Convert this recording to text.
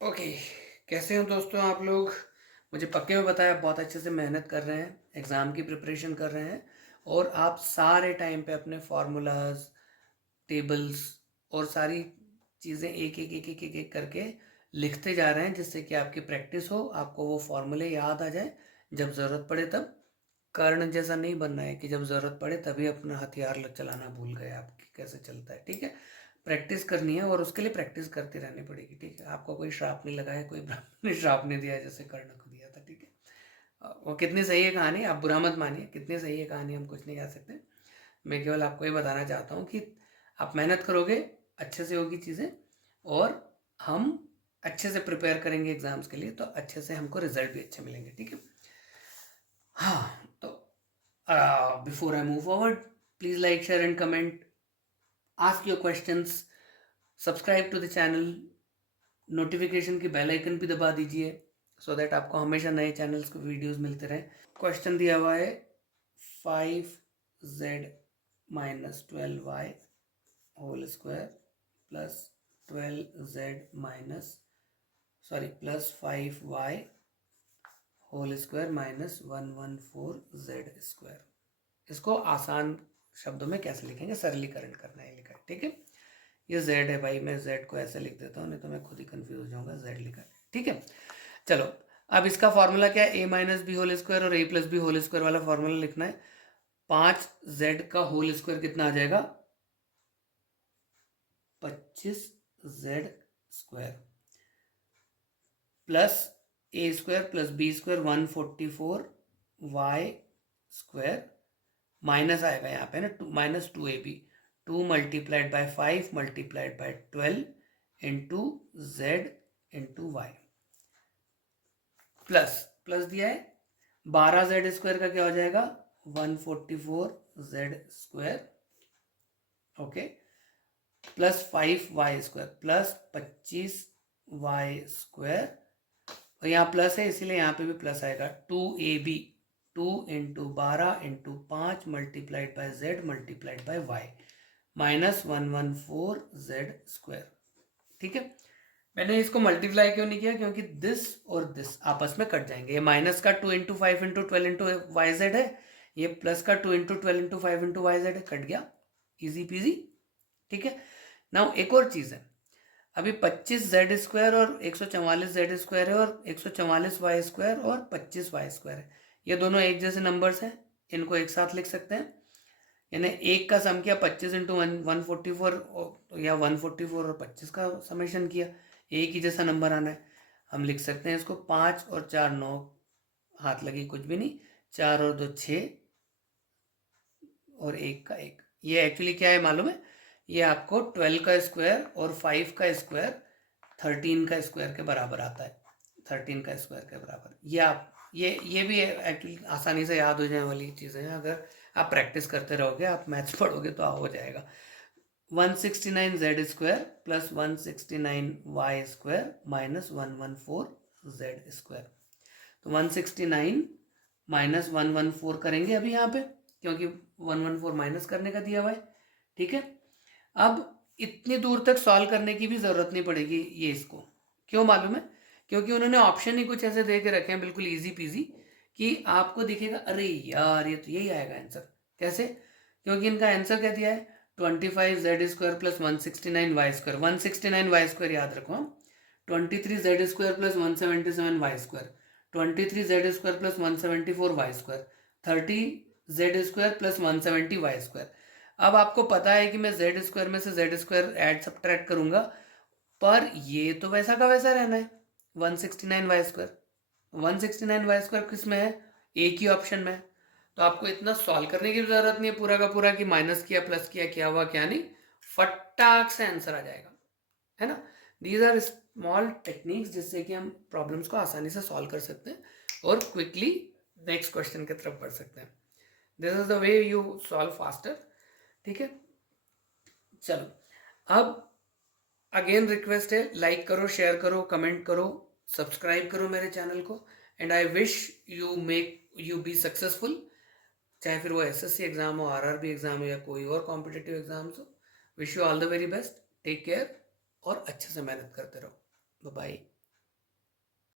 Okay. कैसे हो दोस्तों आप लोग? मुझे पक्के में पता है आप बहुत अच्छे से मेहनत कर रहे हैं, एग्ज़ाम की प्रिपरेशन कर रहे हैं और आप सारे टाइम पे अपने फार्मूलाज, टेबल्स और सारी चीज़ें एक एक एक एक एक एक करके लिखते जा रहे हैं, जिससे कि आपकी प्रैक्टिस हो, आपको वो फार्मूले याद आ जाए जब ज़रूरत पड़े तब। कर्ण जैसा नहीं बनना है कि जब ज़रूरत पड़े तभी अपना हथियार चलाना भूल गए आप कि कैसे चलता है। ठीक है, प्रैक्टिस करनी है और उसके लिए प्रैक्टिस करती रहनी पड़ेगी। ठीक है, आपको कोई श्राप नहीं लगा है, कोई ब्राह्मण ने श्राप नहीं दिया है जैसे कर्ण को दिया था। ठीक है, वो कितनी सही है कहानी, आप बुरा मत मानिए, कितनी सही है कहानी हम कुछ नहीं कह सकते। मैं केवल आपको ये बताना चाहता हूँ कि आप मेहनत करोगे अच्छे से होगी चीज़ें, और हम अच्छे से प्रिपेयर करेंगे एग्जाम्स के लिए तो अच्छे से हमको रिजल्ट भी अच्छे मिलेंगे। ठीक है, हाँ तो before I move forward, please like share and comment, ask your questions, subscribe to the channel, notification की बेल आइकन भी दबा दीजिए सो दैट आपको हमेशा नए चैनल्स को वीडियोस मिलते रहें। क्वेश्चन दिया हुआ है 5z minus 12y whole square plus 12z minus plus 5y whole square minus 114z square. इसको आसान शब्दों में कैसे लिखेंगे, सरलीकरण करना है लिखा है। ठीक है, ये z है भाई, मैं z को ऐसे लिख देता हूँ, नहीं तो मैं खुद ही कंफ्यूज हो जाऊंगा, z लिखा है। ठीक है, चलो अब इसका फॉर्मूला क्या है, a minus b whole square और a plus b whole square वाला फॉर्मूला लिखना है। 5z का होल स्क्वायर कितना आ जाएगा, 25z square plus a square plus b square 144y square minus आएगा यहाँ पे ना minus 2ab, 2 multiplied by 5 multiplied by 12 into z into y plus plus दिया है 12z स्क्वायर का क्या हो जाएगा 144z square, okay, plus 5y square plus 25y square, और यहाँ प्लस है इसीलिए यहाँ पे भी प्लस आएगा 2ab, 2 into 12 into 5 multiplied bye z multiplied by y minus 114z square. ठीक है, मैंने इसको मल्टीप्लाई क्यों नहीं किया, क्योंकि दिस और दिस आपस में कट जाएंगे। ये माइनस का 2 into 5 into 12 into y z है, ये प्लस का 2 into 12 into 5 into y z है, कट गया, इजी पीजी। ठीक है, नाउ एक और चीज़ है, अभी 25z स्क्वायर और 144z स्क्वायर है और 144y स्क्वायर और 25y स्क्वायर है, ये दोनों एक जैसे नंबर्स हैं, इनको एक साथ लिख सकते हैं। यानी एक का सम किया 25 इंटू 144 या 144 और 25 का समेशन किया, एक ही जैसा नंबर आना है। हम लिख सकते हैं इसको 5 और 4 9, हाथ लगी कुछ भी नहीं, 4 और 2 6 और 1 का 1। ये एक्चुअली क्या है मालूम है, ये आपको 12 का स्क्वायर और 5 का स्क्वायर 13 का स्क्वायर के बराबर आता है, 13 का स्क्वायर के बराबर। ये आप ये भी एक्चुअली आसानी से याद हो जाने वाली चीज़ें हैं, अगर आप प्रैक्टिस करते रहोगे, आप मैथ्स पढ़ोगे तो हो जाएगा। 169z square plus 169y square minus 114z square. तो 169 माइनस 114 करेंगे अभी यहाँ पे, क्योंकि 114 माइनस करने का दिया हुआ है। ठीक है, अब इतनी दूर तक सॉल्व करने की भी ज़रूरत नहीं पड़ेगी ये इसको, क्यों मालूम है, क्योंकि उन्होंने ऑप्शन ही कुछ ऐसे दे के रखे हैं बिल्कुल इजी पीजी कि आपको दिखेगा अरे यार ये तो यही आएगा आंसर। कैसे, क्योंकि इनका आंसर क्या दिया है 25z square plus 169y square, 169y square याद रखो हम, 23z square plus 177y square, 23z square plus 174y square, 30z square plus 170y square. अब आपको पता है कि मैं z स्क्वायर में से z स्क्वायर ऐड सब्ट्रैक्ट करूंगा, पर ये तो वैसा का वैसा रहना है 169y स्क्वायर। 169y स्क्वायर किस में है, एक ही ऑप्शन में है, तो आपको इतना सॉल्व करने की जरूरत नहीं है पूरा का पूरा कि माइनस किया प्लस किया क्या हुआ क्या नहीं, फटाक से आंसर आ जाएगा, है ना। दीज आर स्मॉल टेक्निक्स जिससे कि हम प्रॉब्लम्स को आसानी से सॉल्व कर सकते हैं और क्विकली नेक्स्ट क्वेश्चन की तरफ बढ़ सकते हैं। This is the way you solve faster. ठीक है, चलो अब अगेन रिक्वेस्ट है, लाइक करो, शेयर करो, कमेंट करो, सब्सक्राइब करो मेरे चैनल को, and I wish you be successful, चाहे फिर वो एसएससी एग्जाम हो, आरआरबी एग्जाम हो या कोई और कॉम्पिटिटिव एग्जाम्स हो। Wish you all the very best, take care और अच्छे से मेहनत करते रहो। Bye bye.